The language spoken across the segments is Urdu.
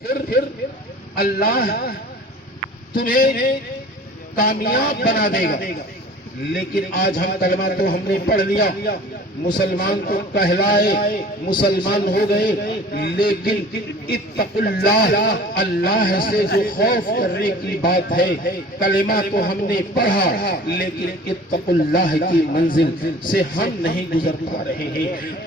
پھر اللہ تمہیں کامیاب بنا دے گا. لیکن آج ہم کلمہ تو ہم نے پڑھ لیا, مسلمان تو کہلائے, مسلمان ہو گئے, لیکن اتقوا اللہ, اللہ سے جو خوف کرنے کی بات ہے. کلمہ تو ہم نے پڑھا لیکن اتقوا اللہ کی منزل سے ہم نہیں گزر پا رہے ہیں.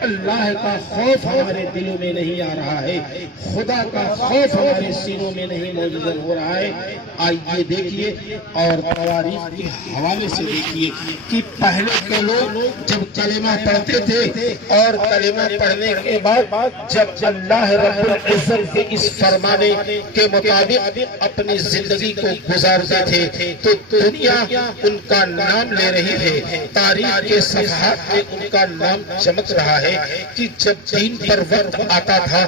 اللہ کا خوف ہمارے دلوں میں نہیں آ رہا ہے, خدا کا خوف ہمارے سینوں میں نہیں موجود ہو رہا ہے. آئیے دیکھیے اور تواریخ کے حوالے سے دیکھیے کہ پہلے کے لوگ جب کلمہ پڑھتے تھے اور کلمہ پڑھنے کے بعد جب اللہ رب العزت کے اس فرمانے کے مطابق اپنی زندگی کو گزارتے تھے تو دنیا ان کا نام لے رہی ہے, تاریخ کے صفحات میں ان کا نام چمک رہا ہے کہ جب دین پر وقت آتا تھا,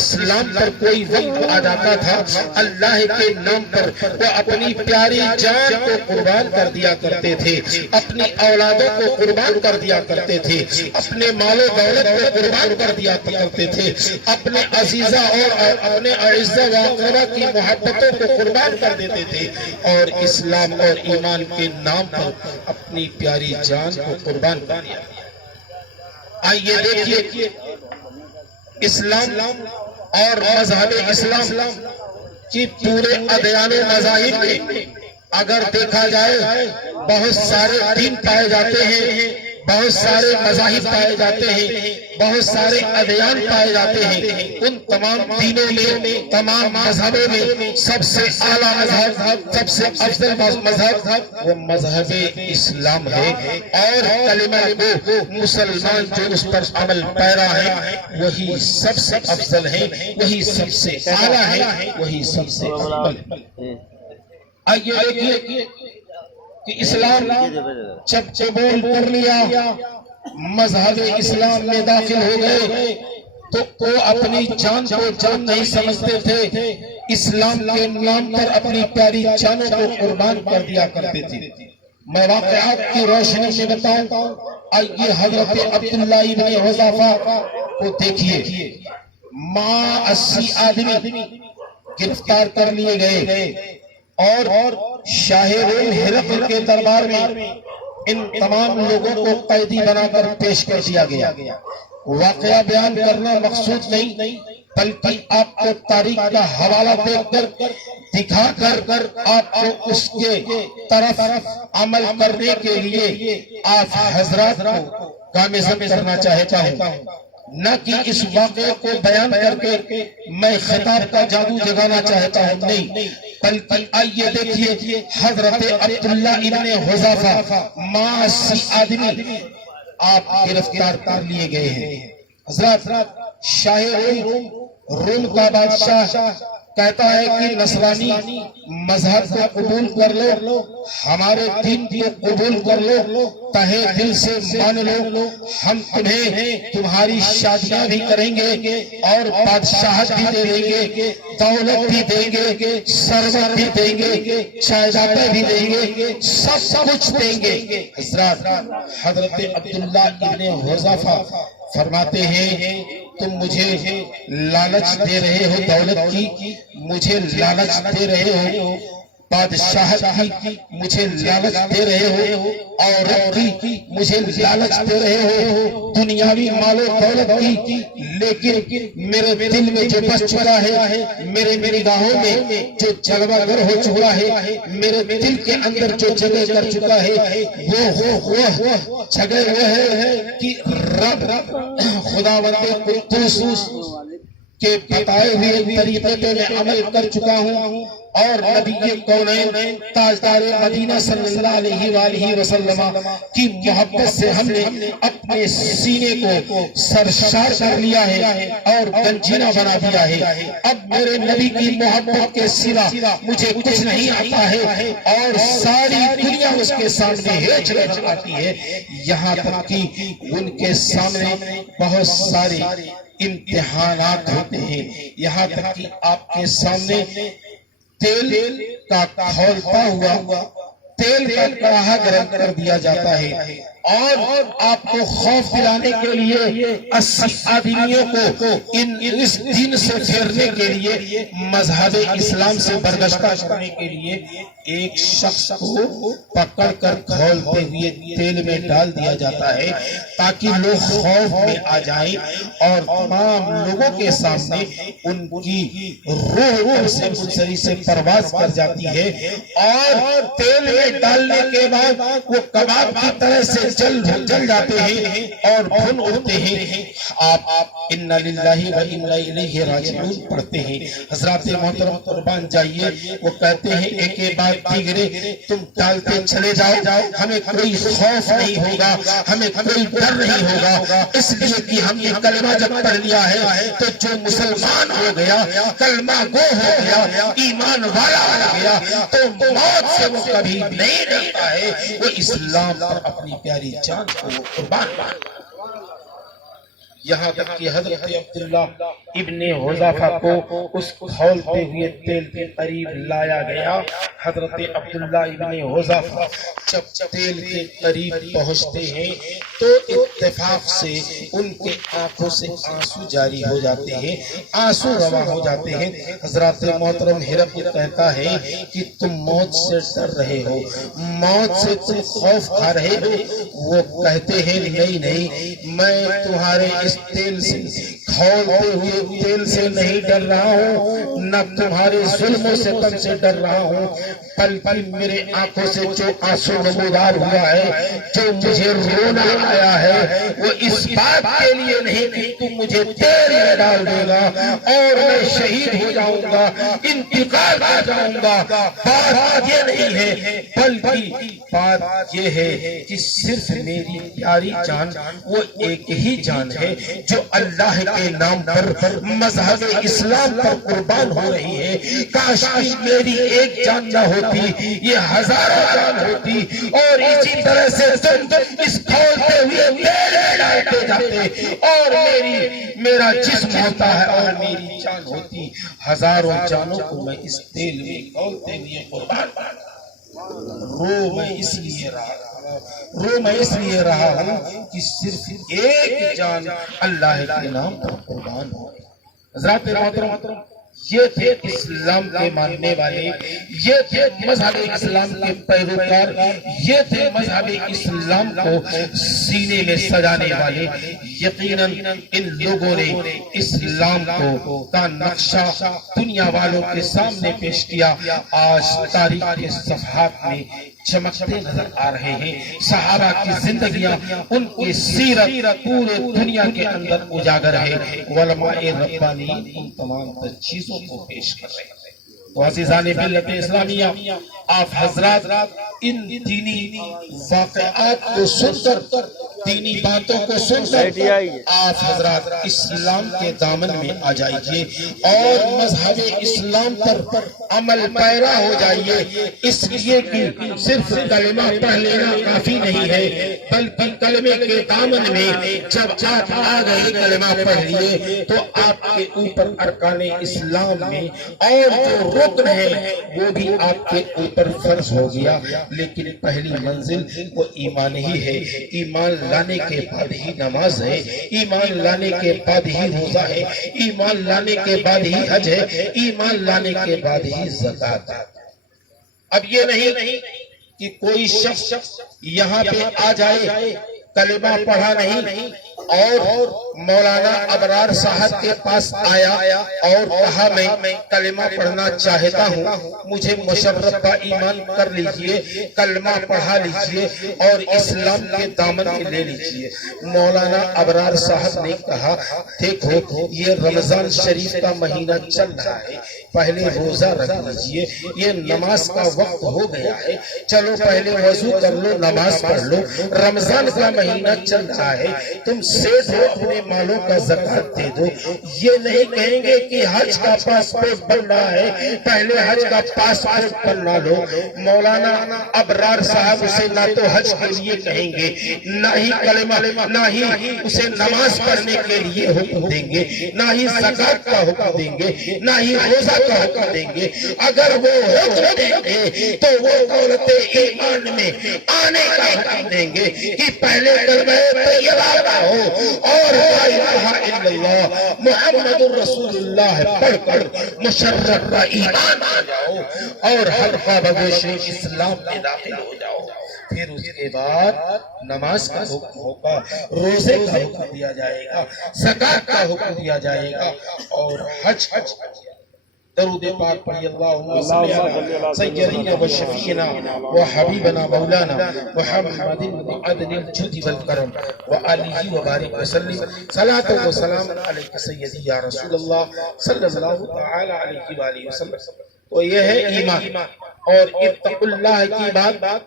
اسلام پر کوئی وقت آ جاتا تھا, اللہ کے نام پر وہ اپنی پیاری جان کو قربان کر دیا کرتے تھے, اپنی اولادوں کو قربان کر دیا کرتے تھے, اپنے مال و دولت کو قربان کر دیا کرتے تھے, اپنے عزیزہ اور اپنے اعزہ و اقربا کی محبتوں کو قربان کر دیتے تھے, اور اسلام اور ایمان کے نام پر اپنی پیاری جان کو قربان کر دیا. آئیے دیکھیے اسلام اور مذہب اسلام کی پورے ادیان و مذاہب میں اگر دیکھا جائے بہت سارے دین پائے جاتے ہیں, بہت سارے مذاہب پائے جاتے ہیں, بہت سارے ادیان پائے جاتے ہیں. ان تمام دینوں میں, تمام مذہبوں میں سب سے اعلیٰ مذہب, سب سے افضل مذہب وہ مذہب اسلام ہے. اور کلمہ کو مسلمان جو اس پر عمل پیرا ہے وہی سب سے افضل ہے, وہی سب سے اعلیٰ ہے, وہی سب سے افضل ہے. آئیے دیکھیے کہ اسلام جب قبول کر لیا, مذہب اسلام میں داخل ہو گئے تو وہ اپنی جان کو جان نہیں سمجھتے تھے, اسلام کے نام پر اپنی پیاری جانوں کو قربان کر دیا کرتے تھے. میں واقعات کی روشنی میں بتاؤں, آئیے حضرت عبداللہ ابن حذیفہ کو دیکھیے. 80 آدمی گرفتار کر لیے گئے اور شاہ روم ہرقل کے دربار میں ان تمام لوگوں کو قیدی بنا کر پیش کر دیا گیا. واقعہ بیان کرنا مقصود نہیں, بلکہ آپ کو تاریخ کا حوالہ دیکھ کر دکھا کر آپ کو اس کے طرف عمل کرنے کے لیے آپ حضرات کو گامزن کرنا چاہتا ہوں, نہ کہ اس واقعے کو بیان کر کے میں خطاب کا جادو جگانا چاہتا ہوں, نہیں, بلکہ آئیے دیکھیے حضرت عبداللہ ابن حذیفہ 80 آدمی آپ گرفتار کر لیے گئے ہیں. حضرات شاہ روم کا بادشاہ کہتا ہے کہ نصرانی مذہب کو قبول کر لو, ہمارے دین کو قبول کر لو, تہے دل سے مان لو, ہم تمہیں تمہاری شادیاں بھی کریں گے اور بادشاہت بھی دیں گے, دولت بھی دیں گے, ثروت بھی دیں گے, جائیدادیں بھی دیں گے, سب کچھ دیں گے. حضرات حضرت عبداللہ ابن حذیفہ فرماتے ہیں تم مجھے لالچ دے رہے ہو دولت کی, مجھے لالچ دے رہے ہو بادشاہت کی, مجھے لالچ دے رہے ہو عورت کی, مجھے لالچ دے رہے ہو دنیاوی مال و دولت کی, لیکن میرے دل میں جو بس چکا ہے, میرے نگاہوں میں جو جلوہ گر ہو چکا ہے, میرے دل کے اندر جو جگہ کر چکا ہے وہ جگہ وہ ہے کہ رب خداوند قدوس کے بتائے ہوئے طریقے پہ میں عمل کر چکا ہوں, اور نبی کونین تاجدار مدینہ صلی اللہ علیہ وآلہ وسلم کی محبت سے ہم نے اپنے سینے کو سرشار کر لیا ہے اور گنجینہ بنا دیا ہے. اب میرے نبی کی محبت کے سوا مجھے کچھ نہیں آتا ہے اور ساری دنیا اس کے سامنے ہیچ رہ آتی ہے, یہاں تک کہ ان کے سامنے بہت سارے امتحانات ہوتے ہیں, یہاں تک کہ آپ کے سامنے تیل کا کھولتا ہوا تیل کا کڑاہا گرم کر دیا جاتا ہے اور آپ کو خوف دلانے کے لیے 80 آدمیوں کو اس دین سے پھیرنے کے لیے مذہب اسلام سے برگشتہ کرنے کے لیے ایک شخص کو پکڑ کر کھولتے ہوئے تیل میں ڈال دیا جاتا ہے تاکہ لوگ خوف میں آ جائیں اور تمام لوگوں کے سامنے ان کی روح سے منصری سے پرواز کر جاتی ہے اور تیل میں ڈالنے کے بعد وہ کباب کی طرح سے جل جاتے ہیں اور بھن اٹھتے ہیں. آپ انا للہ و انا الیہ راجعون پڑھتے ہیں. حضرات محترم قربان جائیے، وہ کہتے ہیں ایک بعد دیگرے تم ڈالتے چلے جاؤ، ہمیں کوئی خوف نہیں ہوگا، ہمیں کوئی ڈر نہیں ہوگا، اس لیے کہ ہم یہ کلمہ جب پڑھ لیا ہے تو جو مسلمان ہو گیا، کلمہ گو ہو گیا، ایمان والا ہو گیا تو موت سے وہ کبھی نہیں ڈرتا ہے، وہ اسلام پر اپنی پیاری جان کو قربان کرتا ہے. یہاں تک کہ حضرت عبداللہ ابن حذیفہ کو اس کھولتے ہوئے تیل کے قریب لایا گیا. حضرت عبداللہ ابن حذیفہ جب تیل کے قریب پہنچتے ہیں تو اتفاق سے ان کے آنکھوں سے آنسو جاری ہو جاتے ہیں، آنسو رواں ہو جاتے ہیں. حضرات محترم ہرقل کہتا ہے کہ تم موت سے ڈر رہے ہو، موت سے تم خوف کھا رہے ہو. وہ کہتے ہیں نہیں، میں تمہارے اس تیل سے کھولتے ہوئے تیل سے نہیں ڈر رہا ہوں، نہ تمہارے ظلموں سے تم سے ڈر رہا ہوں، بلکہ میرے آنکھوں سے جو آنسو نمودار ہوا ہے، جو مجھے رونا آیا ہے، وہ اس بات کے لیے نہیں کہ تم مجھے تیل میں ڈال دے گا اور میں شہید ہو جاؤں گا، انتقال ہو جاؤں گا. بات یہ نہیں ہے، بلکہ بات یہ ہے کہ صرف میری پیاری جان وہ ایک ہی جان ہے جو اللہ کے نام پر مذہب اسلام پر قربان ہو رہی ہے. کاش میری ایک جان نہ ہوتی، یہ ہزاروں جان ہوتی، اور اسی طرح سے تم اس کھولتے ہوئے تیل ڈالتے جاتے اور میرا جسم ہوتا ہے اور میری جان ہوتی. ہزاروں جانوں کو میں اس تیل میں کھولتے ہوئے قربان کرتا. رو میں اس لیے رہا ہوں کہ صرف ایک جان اللہ کے نام پر قربان ہو. حضرات محترم، یہ تھے اسلام کے ماننے والے، یہ تھے مذہب اسلام کے پیروکار، یہ تھے مذہب اسلام کو سینے میں سجانے والے. یقیناً ان لوگوں نے اسلام کا نقشہ دنیا والوں کے سامنے پیش کیا. آج تاریخ کے صفحات میں چمکتے نظر آ رہے ہیں. صحابہ کی زندگیاں، ان کی سیرت پورے دنیا کے اندر اجاگر ہے. علماء ربانی ان تمام چیزوں کو پیش کر رہے ہیں. تو عزیزان ملت اسلامیہ، آپ حضرات ان دینی واقعات کو سن کر، دینی باتوں کو سن کر آپ حضرات اسلام کے دامن میں آ جائیے اور مذہب اسلام پر عمل پیرا ہو جائیے. اس لیے کہ صرف کلمہ پڑھ لینا کافی نہیں ہے، بلکہ کلمے کے دامن میں جب آپ آ گئے کلمہ پڑھ لیے تو آپ کے اوپر ارکان اسلام میں اور جو رکن ہے وہ بھی آپ کے اوپر فرض ہو گیا. لیکن پہلی منزل وہ ایمان ہی ہے. ایمان لانے کے بعد ہی نماز ہے، ایمان لانے کے بعد ہی روزہ ہے، ایمان لانے کے بعد ہی حج ہے، ایمان لانے کے بعد ہی زکات ہے. اب یہ نہیں کہ کوئی شخص یہاں پہ آ جائے، کلمہ پڑھا نہیں اور مولانا ابرار صاحب کے پاس آیا اور کہا میں کلمہ پڑھنا چاہتا ہوں، مجھے مشرف کا ایمان کر لیجئے، کلمہ پڑھا لیجئے اور اسلام کے دامن میں لے لیجئے. مولانا ابرار صاحب نے کہا دیکھو یہ رمضان شریف کا مہینہ چل رہا ہے، پہلے روزہ رکھ لیجئے، یہ نماز کا وقت ہو گیا ہے، چلو پہلے وضو کر لو، نماز پڑھ لو، رمضان کا مہینہ چل رہا ہے، تم سیٹ ہو اپنے مالوں کا زکات دے دو. یہ نہیں کہیں گے کہ حج کا پاسپورٹ بن رہا ہے پہلے حج کا پاسپورٹ بنوا لو. مولانا ابرار صاحب اسے نہ تو حج کے لیے کہیں گے، نہ ہی کلمہ، نہ ہی اسے نماز پڑھنے کے لیے حکم دیں گے، نہ ہی زکات کا حکم دیں گے، نہ ہی روزہ کا حکم دیں گے. اگر وہ حکم دیں گے تو وہ دولت ایمان میں آنے کا حکم دیں گے کہ پہلے کلمہ طیبہ پڑھو اور لا الہ الا اللہ محمد رسول اللہ پڑھ کر مشرف کا ایمان آ جاؤ اور حلقہ بگوش اسلام میں داخل ہو جاؤ. پھر اس کے بعد نماز کا حکم ہوگا، روزے کا حکم دیا جائے گا، زکات کا حکم دیا جائے گا اور حج. درود پاک پڑھی اللہم صلی علی سیدنا و شفیعنا و حبیبنا مولانا محمد عدن الجود والکرم و آلہ و بارک وسلم. صلاة و سلام علیک سیدی یا رسول اللہ صلی اللہ تعالی علیہ وآلہ وسلم. تو یہ ہے ایمان. اور اتقوا اللہ کی بات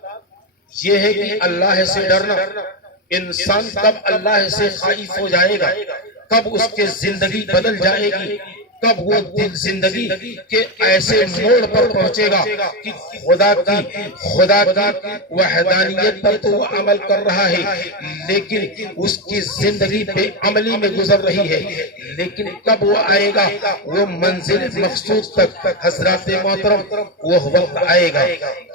یہ ہے کہ اللہ سے ڈرنا. انسان کب اللہ سے خائف ہو جائے گا، کب اس کے زندگی بدل جائے گی، کب وہ دل زندگی کے ایسے موڑ پر پہنچے گا کہ خدا کی وحدانیت پر تو وہ عمل کر رہا ہے لیکن اس کی زندگی بے عملی میں گزر رہی ہے. لیکن کب وہ آئے گا وہ منزل مقصود تک حضرات محترم، وہ وقت آئے گا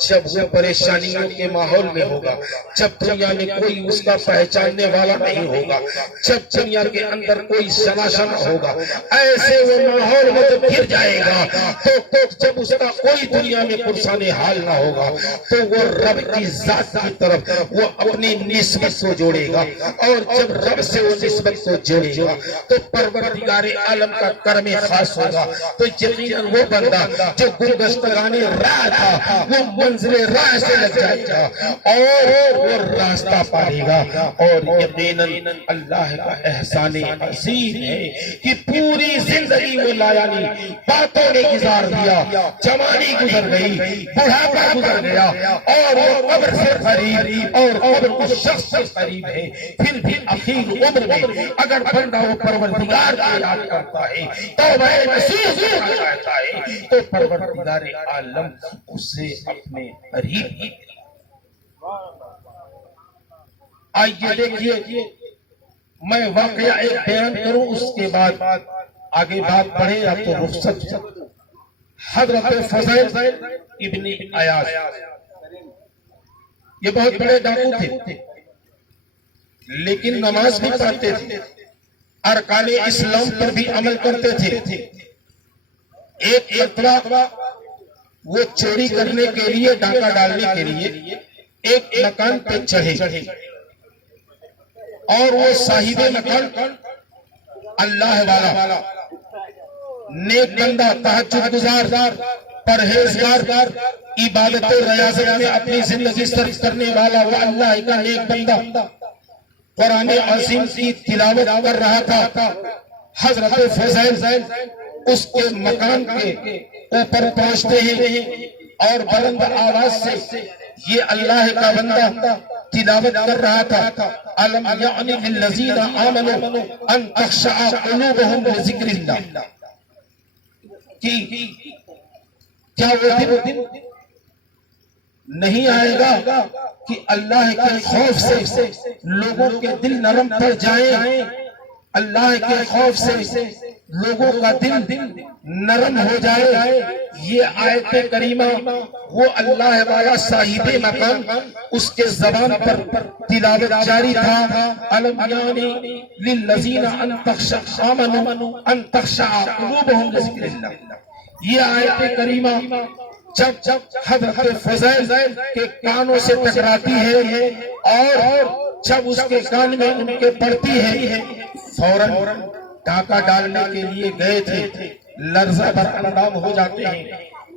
جب وہ پریشانیوں کے ماحول میں ہوگا، جب دنیا میں کوئی اس کا پہچاننے والا نہیں ہوگا، جب دنیا کے اندر کوئی شناسا نہ ہوگا. ایسے وہ ماحول میں جب گر جائے گا تو جب اس کا کوئی دنیا میں پرسان حال نہ ہوگا تو وہ رب کی ذات کی طرف وہ اپنی نسبت کو جوڑے گا. اور جب رب سے وہ نسبت کو جوڑے گا تو پروردگار عالم کا کرم خاص ہوگا. تو یقیناً وہ بندہ جو گلگشتگان راہ تھا وہ منزل راہ سے لگ جائے گا اور وہ راستہ پائے گا. اور یقیناً اللہ کا احسان عظیم ہے کہ پوری زندگی وہ لایا نہیں، باتوں نے گزار دیا، جوانی گزر گئی، بڑھاپا گزر گیا اور وہ قبر سے قریب اور قبر اس شخص سے قریب ہے. پھر بھی اخیر عمر میں اگر بندہ وہ پروردگار کو یاد کرتا ہے، توبہ نصوص کرتا ہے تو پروردگار عالم اسے اپنے قریب. آئیے دیکھیے میں واقعہ ایک بیان کروں، اس کے بعد آگے بات پڑھے یا تو رخصت. حضرت فضیل ابن عیاض یہ بہت بڑے ڈاکو تھے لیکن نماز بھی پڑھتے تھے، ارکان اسلام پر بھی عمل کرتے تھے. ایک مرتبہ وہ چوری کرنے کے لیے، ڈاکہ ڈالنے کے لیے ایک مکان پہ چڑھے اور وہ صاحب مکان اللہ والا، نیک بندہ، تہجد گزار، پرہیزگار، عبادت و ریاضت میں اپنی زندگی صرف کرنے والا وہ اللہ کا نیک بندہ قرآن عظیم کی تلاوت کر رہا تھا. حضرت فضیل اس کے مکان کے اوپر پہنچتے ہیں اور بلند آواز سے یہ اللہ کا بندہ تلاوت کر رہا تھا. الم یعنی للذین آمنوا ان تخشع قلوبہم لذکر اللہ. کیا وہ دن نہیں آئے گا کہ اللہ کے خوف سے لوگوں کے دل نرم پڑ جائیں، اللہ کے خوف سے لوگوں کا دل نرم ہو جائے. یہ آیت کریمہ وہ اللہ والا صاحب مقام اس کے زبان پر تلاوت جاری تھا. الم یعنی للذین آمنوا ان تخشع قلوبہم لذکر اللہ. یہ آیت کریمہ جب حضرت فضیل کے کانوں سے ٹکراتی ہے اور جب اس کے کان میں ان کے پڑتی ہے، فوراً ڈاکہ ڈالنے کے لیے گئے تھے، لرزہ بر اندام ہو جاتے ہیں،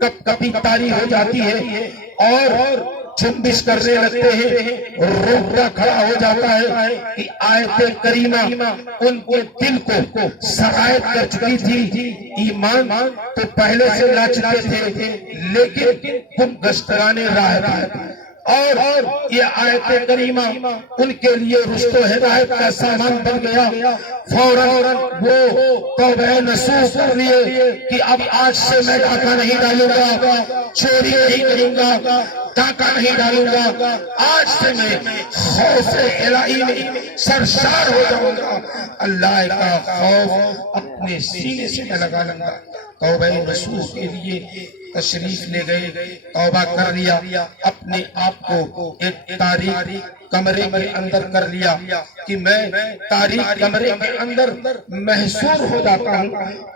کب کبھی تاری ہو جاتی ہے اور جنبش کرنے لگتے ہیں، روکا کھڑا ہو جاتا ہے کہ آیت کریمہ ان کے دل کو سرایت کر چکی تھی. ایمان تو پہلے سے لا چکے تھے لیکن تم گشتگان راہ تھے. اور یہ آیت کریمہ ان کے لیے رشد و ہدایت کا سامان بن گیا. فوراً وہ توبہ نصوح کر لیے کہ اب آج سے میں ڈاکہ نہیں ڈالوں گا, چوری نہیں کروں گا, ڈاکہ نہیں ڈالوں گا, آج سے میں خوف الہی میں سرشار ہو جاؤں گا, اللہ کا خوف اپنے سینے سے میں لگا لوں گا. توبہ نصوح کے لیے تشریف لے گئے, توبہ کر لیا, اپنے آپ کو ایک تاریک کمرے کے اندر کر لیا کہ میں تاریک کمرے کے اندر محصور ہو جاتا ہوں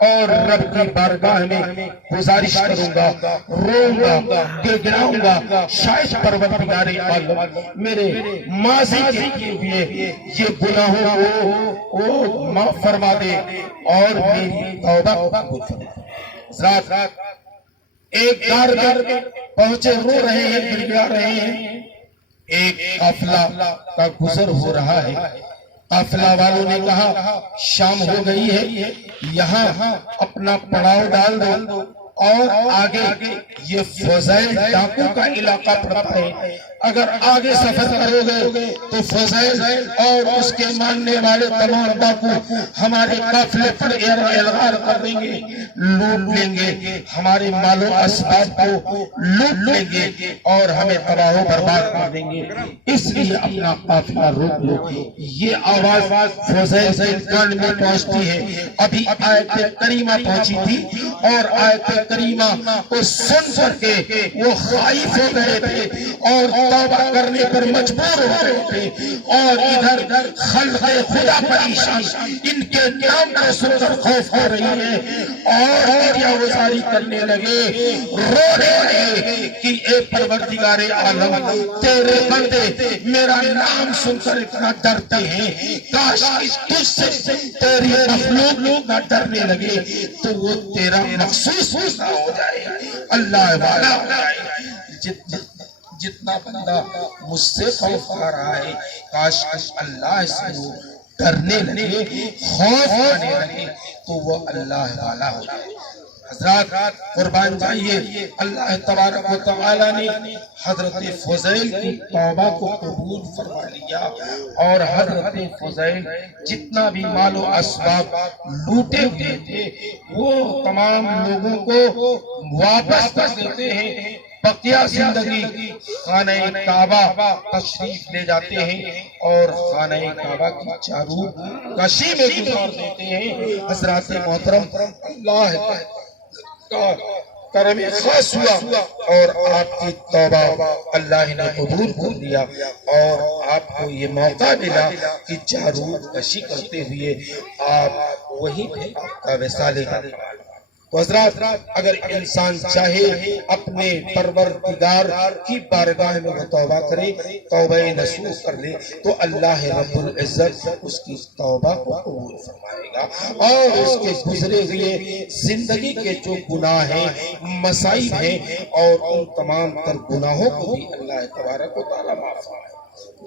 اور رب کی بارگاہ میں گزارش کروں گا, روؤں گا, گڑگڑاؤں گا, شاید پروردگار عالم میرے ماضی کے کیے ہوئے یہ گناہوں کو معاف فرما دے اور میری توبہ کو قبول فرما. رات ایک گھر میں پہنچے, رو رہے ہیں, گڑگڑا رہے ہیں. ایک قافلہ کا گزر ہو رہا ہے. قافلہ والوں نے کہا شام ہو گئی ہے, یہاں اپنا پڑاؤ ڈال دو اور آگے یہ فضائل ڈاکو کا علاقہ پڑتا ہے, اگر آگے سفر کرو گے تو فضائل اور اس کے ماننے والے تمام ڈاکو ہمارے قافلے پر الغار کر دیں گے, لوٹ لیں گے, ہمارے مال و اسباب کو لوٹ لیں گے اور ہمیں تباہ و برباد کر دیں گے, اس لیے اپنا قافلہ روک لو. یہ آواز فضائل کان میں پہنچتی ہے. ابھی آیت کریمہ پہنچی تھی اور آیت کریمہ کو سن کر کے وہ خائف ہو گئے تھے اور توبہ کرنے پر مجبور ہو رہے تھے, اور ادھر خلق خدا پریشان ان کے نام کو سن کر خوف ہو رہی ہے اور دریا گزاری کرنے لگے, رو رہے ہیں کہ اے پروردگار عالم تیرے بندے میرا نام سن کر اتنا ڈرتے ہیں, کاش تجھ سے تیری مخلوق نہ ڈرنے لگے تو وہ تیرا مخصوص ہو جائے, اللہ والا ہو جائے. جتنا بندہ مجھ سے خوف آ رہا ہے کاش اللہ سے وہ ڈرنے لگے, خوف آنے لگے تو وہ اللہ والا ہو جائے. حضرات قربان جائیے, اللہ تبارک و تعالی نے حضرت فضیل کی توبہ کو قبول فرما لیا اور حضرت فضیل جتنا بھی مال و اسباب لوٹے ہوئے تھے وہ تمام لوگوں کو واپس کر دیتے ہیں. بقیہ زندگی خانہ کعبہ تشریف لے جاتے ہیں اور خانہ کعبہ کی چاروں کشی میں گزار دیتے ہیں. حضرات محترم, اللہ کا کرم خاص ہوا اور آپ کی توبہ اللہ نے قبول کر لیا اور آپ کو یہ موقع ملا کہ چاروں کشی کرتے ہوئے آپ وہیں پہ آپ کا وصال ہے. حضرات اگر انسان چاہے اپنے پروردگار کی بارگاہ میں وہ توبہ کرے, توبہ نصوح کر لے تو اللہ رب العزت اس کی توبہ کو قبول فرمائے گا اور اس کے گزرے ہوئے زندگی کے جو گناہ ہیں, مصائب ہیں اور ان تمام تر گناہوں کو بھی اللہ تبارک و تعالی معاف فرمائے.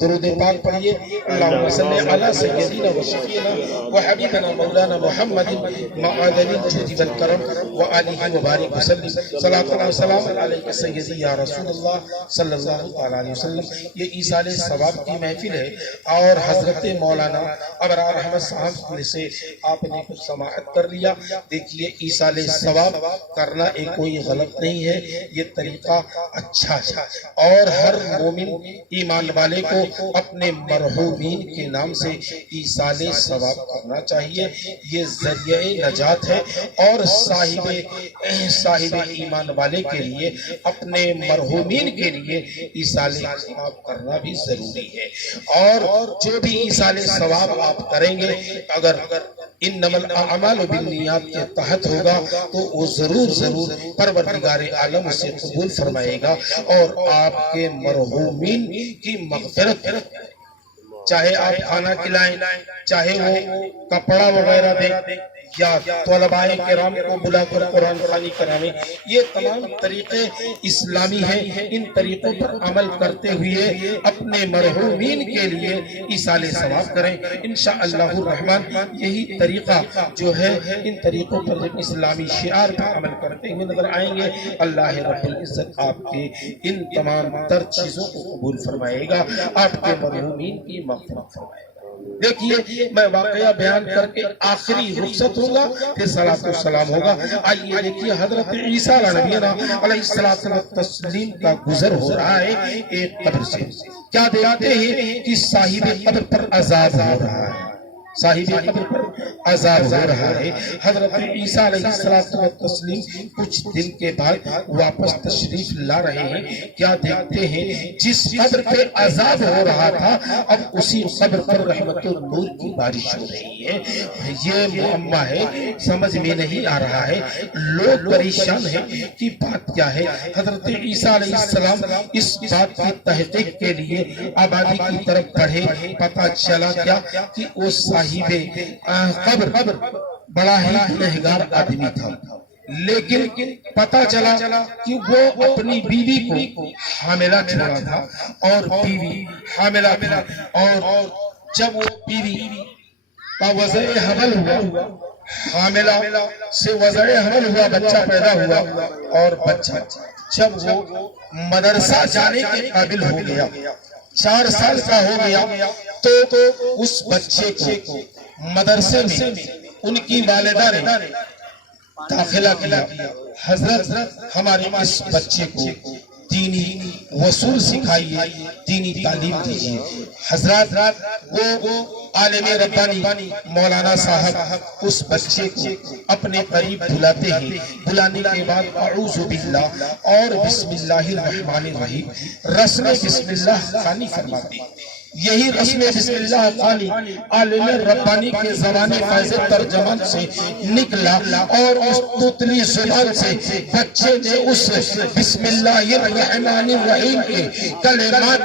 درود پاک پڑھیے. اللہم صلی علی سیدنا و شفیعنا و حبیبنا مولانا محمد معادن الجود والکرم و آلہ مبارک وسلم. صلاۃ و سلام علیک سیدی یا رسول اللہ صلی اللہ علیہ وسلم. یہ ایصال ثواب کی محفل ہے اور حضرت مولانا ابرار احمد صاحب نے سے آپ نے کچھ سماعت کر لیا. دیکھیے ایصال ثواب کرنا ایک کوئی غلط نہیں ہے, یہ طریقہ اچھا ہے اور ہر مومن ایمان والے کو اپنے مرحومین کے نام سے ایصال ثواب کرنا چاہیے. یہ ذریعہ نجات ہے اور صاحب ایمان والے کے لیے اپنے مرحومین کے لیے ایصال ثواب کرنا بھی ضروری ہے. اور جو بھی ایصال ثواب آپ کریں گے اگر انما الاعمال بالنیات کے تحت ہوگا تو وہ ضرور پروردگار عالم سے قبول فرمائے گا اور آپ کے مرحومین کی مغفرت, چاہے آپ کھانا کھلائیں, چاہے وہ کپڑا وغیرہ دیں, یا طلباء کرام کو بلا کر قرآن خوانی کرانے، یہ تمام طریقے اسلامی ہیں۔ ان طریقوں پر عمل کرتے ہوئے اپنے مرحومین کے لیے ایصال ثواب کریں انشاءاللہ الرحمن۔ یہی طریقہ جو ہے، ان طریقوں پر جب اسلامی شعار پر عمل کرتے ہوئے نظر آئیں گے، اللہ رب العزت آپ کے ان تمام تر چیزوں کو قبول فرمائے گا، آپ کے مرحومین کی مغفرت فرمائے گا۔ دیکھیے میں واقعہ بیان کر کے آخری رخصت ہوگا، پھر صلاۃ و سلام ہوگا۔ آئیے دیکھیے حضرت عیسیٰ نبینا علیہ الصلوۃ والتسلیم کا گزر ہو رہا ہے ایک قبر سے۔ کیا دیکھتے ہیں کہ صاحب قبر پر عذاب ہو رہا ہے، صاحب قبر پر عذاب ہو رہا ہے۔ حضرت عیسیٰ علیہ السلام کچھ دن کے بعد واپس تشریف لا رہے ہیں، کیا دیکھتے ہیں جس قبر پہ عذاب ہو رہا تھا اب اسی قبر پر رحمت و نور کی بارش ہو رہی ہے۔ یہ معمہ ہے، سمجھ میں نہیں آ رہا ہے، لوگ پریشان ہیں کہ بات کیا ہے۔ حضرت عیسیٰ علیہ السلام اس بات کی تحقیق کے لیے آبادی کی طرف بڑھے، پتہ چلا کیا کہ وہ صاحب قبر بڑا ہی گنہگار آدمی تھا، لیکن پتہ چلا کہ وہ اپنی بیوی کو حاملہ چھوڑا تھا، اور بیوی حاملہ تھا، اور جب وہ بیوی کا وضع حمل ہوا، حاملہ سے وضع حمل ہوا، بچہ پیدا ہوا، اور بچہ جب وہ مدرسہ جانے کے قابل ہو گیا، 4 سال کا ہو گیا، تو اس بچے کو مدرسے میں ان کی والدہ نے داخلہ کیا۔ حضرت ہمارے اس بچے کو دینی اصول سکھائیے، دینی تعلیم دیجیے۔ حضرات وہ عالم ربانی مولانا صاحب اس بچے کو اپنے قریب بلاتے ہیں، بلانے کے بعد اعوذ باللہ اور بسم اللہ الرحمن الرحیم رسم بسم اللہ خوانی فرماتے ہیں۔ یہی رسم بسم اللہ خوانی عالم ربانی کے زبان فیض ترجمان سے نکلا، اور اس توتلی زبان سے بچے نے اس بسم اللہ الرحمن الرحیم کے کلمات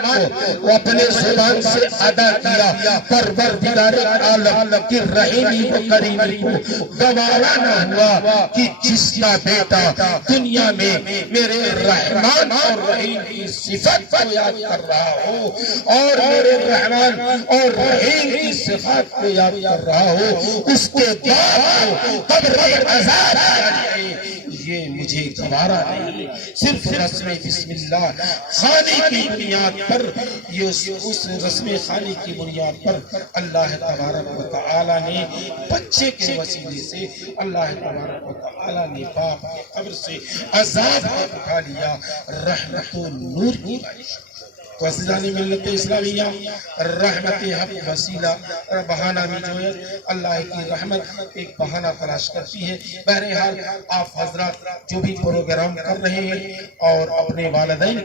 کو اپنے زبان سے ادا کیا۔ پروردگار عالم کی رحیمی و کریمی کو گوارا نہ ہوا کہ جس کا بیٹا دنیا میں میرے رحمان اور رحیم کی صفت کو یاد کر رہا ہو، اور میرے رحمان اور رحیم کی صفات کو یاد کر رہا ہو، اس کے بعد قبر عذاب جائے، یہ مجھے گوارا نہیں۔ صرف رسم بسم اللہ خوانی کی بنیاد پر، یہ اس رسم خوانی کی بنیاد پر اللہ تبارک و تعالی نے بچے کے وسیلے سے اللہ تبارک و تعالی نے باپ کی قبر سے عذاب کو اٹھا لیا، رحمت و نور کی بارش۔ تو عزیزان ملت اسلامیہ، رحمت حق وسیلہ بہانہ بھی جو ہے اللہ کی رحمت ایک بہانہ تلاش کرتی ہے۔ بہرحال آپ حضرات جو بھی پروگرام کر رہے ہیں اور اپنے والدین